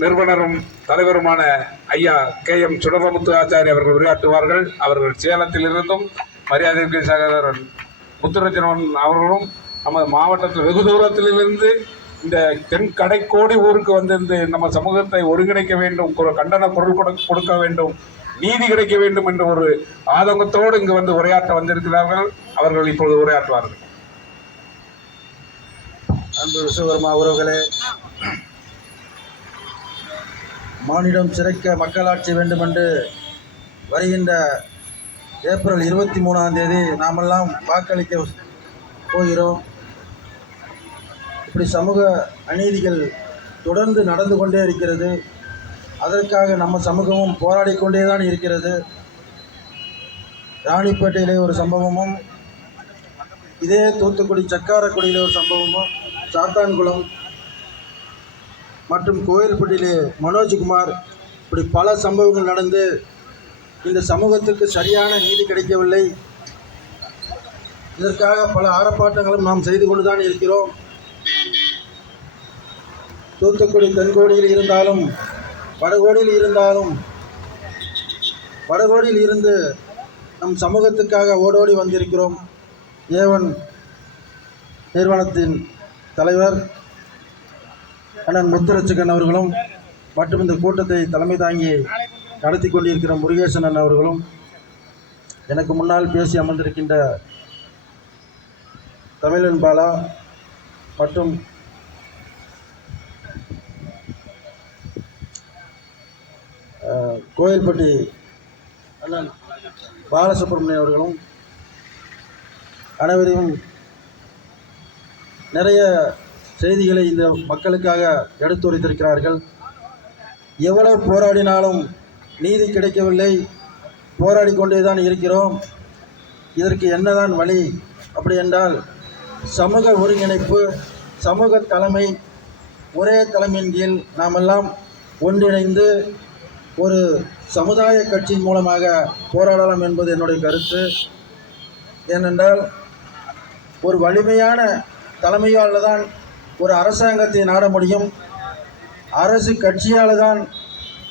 நிறுவனரும் தலைவருமான ஐயா KM சுடரமுத்து ஆச்சாரி அவர்கள் உரையாற்றுவார்கள். அவர்கள் சேலத்திலிருந்தும் மரியாதைக்கு சகோதரர் முத்துரத்தினன் அவர்களும் நமது மாவட்டத்தில் வெகு தூரத்திலிருந்து இந்த தென் கடைக்கோடி ஊருக்கு வந்திருந்து நம்ம சமூகத்தை ஒருங்கிணைக்க வேண்டும், கண்டன குரல் கொடுக்க வேண்டும், நீதி கிடைக்க வேண்டும் என்ற ஒரு ஆதங்கத்தோடு இங்கு வந்து உரையாற்ற வந்திருக்கிறார்கள். அவர்கள் இப்பொழுது உரையாற்றுவார்கள். அன்பு விஸ்வகர்மா உறவுகளே, மானிடம் சிறைக்க மக்களாட்சி வேண்டும் என்று வருகின்ற ஏப்ரல் 23ஆம் தேதி நாமெல்லாம் வாக்களிக்க போகிறோம். இப்படி சமூக அநீதிகள் தொடர்ந்து நடந்து கொண்டே இருக்கிறது. அதற்காக நம்ம சமூகமும் போராடி கொண்டே தான் இருக்கிறது. ராணிப்பேட்டையிலே ஒரு சம்பவமும், இதே தூத்துக்குடி சக்காரக்குடியிலே ஒரு சம்பவமும், சாத்தான்குளம் மற்றும் கோயில்பட்டியிலே மனோஜ்குமார், இப்படி பல சம்பவங்கள் நடந்து இந்த சமூகத்துக்கு சரியான நீதி கிடைக்கவில்லை. இதற்காக பல ஆர்ப்பாட்டங்களும் நாம் செய்து கொண்டு தான் இருக்கிறோம். தூத்துக்குடி தென்கோடியில் இருந்தாலும் வடகோடியில் இருந்தாலும் வடகோடியில் இருந்து நம் சமூகத்துக்காக ஓடோடி வந்திருக்கிறோம். A1 நிறுவனத்தின் தலைவர் அண்ணன் முத்துரட்சகன் அவர்களும் மற்றும் இந்த கூட்டத்தை தலைமை தாங்கி நடத்தி கொண்டிருக்கிற முருகேசன் அண்ணன் அவர்களும், எனக்கு முன்னால் பேசி அமர்ந்திருக்கின்ற தமிழன் பாலா மற்றும் கோயில்பட்டி அண்ணன் பாலசுப்ரமணியம் அவர்களும் அனைவரையும் நிறைய செய்திகளை இந்த மக்களுக்காக எடுத்துரைத்திருக்கிறார்கள். எவ்வளவு போராடினாலும் நீதி கிடைக்கவில்லை, போராடி கொண்டே தான் இருக்கிறோம். இதற்கு என்னதான் வழி அப்படி என்றால், சமூக ஒருங்கிணைப்பு, சமூக தலைமை, ஒரே தலைமையின் கீழ் நாமெல்லாம் ஒன்றிணைந்து ஒரு சமுதாய கட்சியின் மூலமாக போராடலாம் என்பது என்னுடைய கருத்து. ஏனென்றால் ஒரு வலிமையான தலைமையால் தான் ஒரு அரசாங்கத்தை நாட முடியும். அரசு கட்சியால் தான்,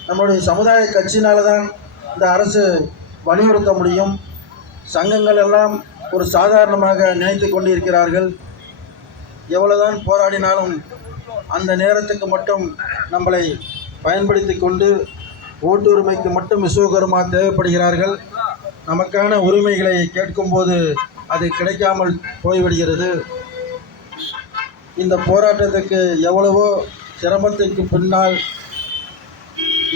நம்முடைய சமுதாய கட்சியினால் தான் இந்த அரசு வலியுறுத்த முடியும். சங்கங்கள் எல்லாம் ஒரு சாதாரணமாக நினைத்து கொண்டு இருக்கிறார்கள். எவ்வளவுதான் போராடினாலும் அந்த நேரத்துக்கு மட்டும் நம்மளை பயன்படுத்தி கொண்டு ஓட்டு உரிமைக்கு மட்டும் விஸ்வகர்மா தேவைப்படுகிறார்கள். நமக்கான உரிமைகளை கேட்கும்போது அது கிடைக்காமல் போய்விடுகிறது. இந்த போராட்டத்துக்கு எவ்வளவோ சிரமத்திற்கு பின்னால்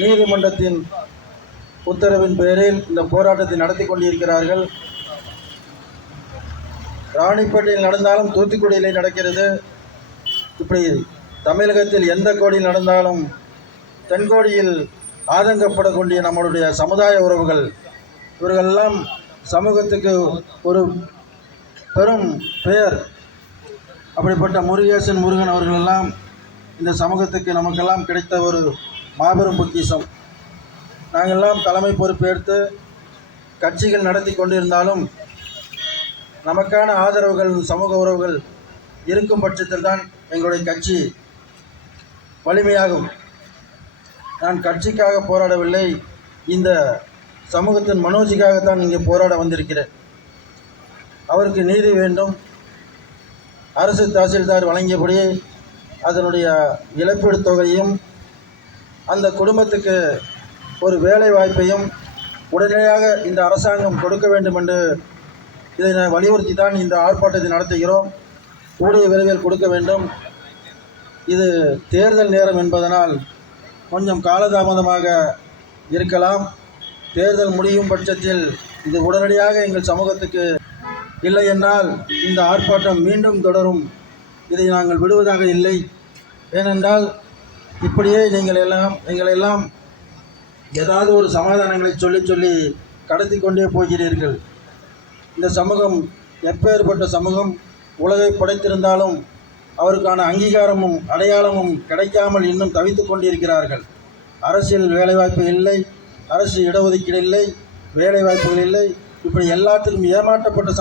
நீதிமன்றத்தின் உத்தரவின் பேரில் இந்த போராட்டத்தை நடத்தி கொண்டிருக்கிறார்கள். ராணிப்பேட்டையில் நடந்தாலும் தூத்துக்குடியில் நடக்கிறது. இப்படி தமிழகத்தில் எந்த கோடியில் நடந்தாலும் தென்கோடியில் ஆதங்கப்படக்கூடிய நம்மளுடைய சமுதாய உறவுகள், இவர்களெல்லாம் சமூகத்துக்கு ஒரு பெரும் பெயர். அப்படிப்பட்ட முருகன் அவர்களெல்லாம் இந்த சமூகத்துக்கு நமக்கெல்லாம் கிடைத்த ஒரு மாபெரும் பொக்கிஷம். நாங்கள்லாம் தலைமை பொறுப்பேற்று கட்சிகள் நடத்தி கொண்டிருந்தாலும் நமக்கான ஆதரவுகள், சமூக உறவுகள் இருக்கும் பட்சத்தில் தான் எங்களுடைய கட்சி வலிமையாகும். நான் கட்சிக்காக போராடவில்லை, இந்த சமூகத்தின் மனோஜிக்காகத்தான் இங்கே போராட வந்திருக்கிறேன். அவருக்கு நீதி வேண்டும். அரசு தாசில்தார் வழங்கியபடி அதனுடைய இழப்பீடு தொகையும், அந்த குடும்பத்துக்கு ஒரு வேலை வாய்ப்பையும் உடனடியாக இந்த அரசாங்கம் கொடுக்க வேண்டும் என்று இதை வலியுறுத்தி தான் இந்த ஆர்ப்பாட்டத்தை நடத்துகிறோம். கூடிய விரைவில் கொடுக்க வேண்டும். இது தேர்தல் நேரம் என்பதனால் கொஞ்சம் காலதாமதமாக இருக்கலாம். தேர்தல் முடியும் பட்சத்தில் இது உடனடியாக எங்கள் சமூகத்துக்கு இல்லை என்றால் இந்த ஆர்ப்பாட்டம் மீண்டும் தொடரும். இதை நாங்கள் விடுவதாக இல்லை. ஏனென்றால் இப்படியே எங்களெல்லாம் ஏதாவது ஒரு சமாதானங்களை சொல்லி கடத்தி கொண்டே போகிறீர்கள். இந்த சமூகம் எப்பேற்பட்ட சமூகம், உலகை படைத்திருந்தாலும் அவருக்கான அங்கீகாரமும் அடையாளமும் கிடைக்காமல் இன்னும் தவித்து கொண்டிருக்கிறார்கள். அரசியல் வேலைவாய்ப்பு இல்லை, அரசு இடஒதுக்கீடு இல்லை, வேலைவாய்ப்புகள் இல்லை. இப்படி எல்லாத்திலும் ஏமாற்றப்பட்ட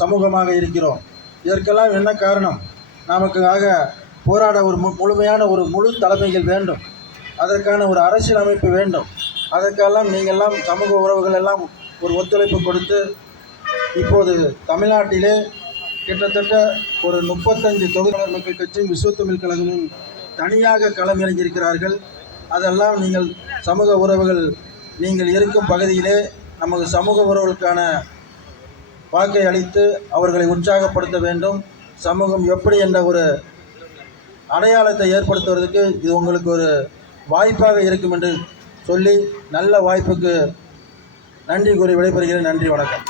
சமூகமாக இருக்கிறோம். இதற்கெல்லாம் என்ன காரணம்? நமக்காக போராட ஒரு முழுமையான ஒரு முழு தலைமைகள் வேண்டும். அதற்கான ஒரு அரசியல் அமைப்பு வேண்டும். அதற்கெல்லாம் நீங்கள்லாம் சமூக உறவுகள் எல்லாம் ஒரு ஒத்துழைப்பு கொடுத்து இப்போது தமிழ்நாட்டிலே கிட்டத்தட்ட ஒரு 35 தொகுதியாளர் மக்கள் கட்சியும் விஸ்வத்தமிழ் கழகமும் தனியாக களமிறங்கியிருக்கிறார்கள். அதெல்லாம் நீங்கள் சமூக உறவுகள் நீங்கள் இருக்கும் பகுதியிலே நமது சமூக உறவுகளுக்கான வாக்கை அளித்து அவர்களை உற்சாகப்படுத்த வேண்டும். சமூகம் எப்படி என்ற ஒரு அடையாளத்தை ஏற்படுத்துவதற்கு இது உங்களுக்கு ஒரு வாய்ப்பாக இருக்கும் என்று சொல்லி நல்ல வாய்ப்புக்கு நன்றி கூறி விடைபெறுகிறேன். நன்றி, வணக்கம்.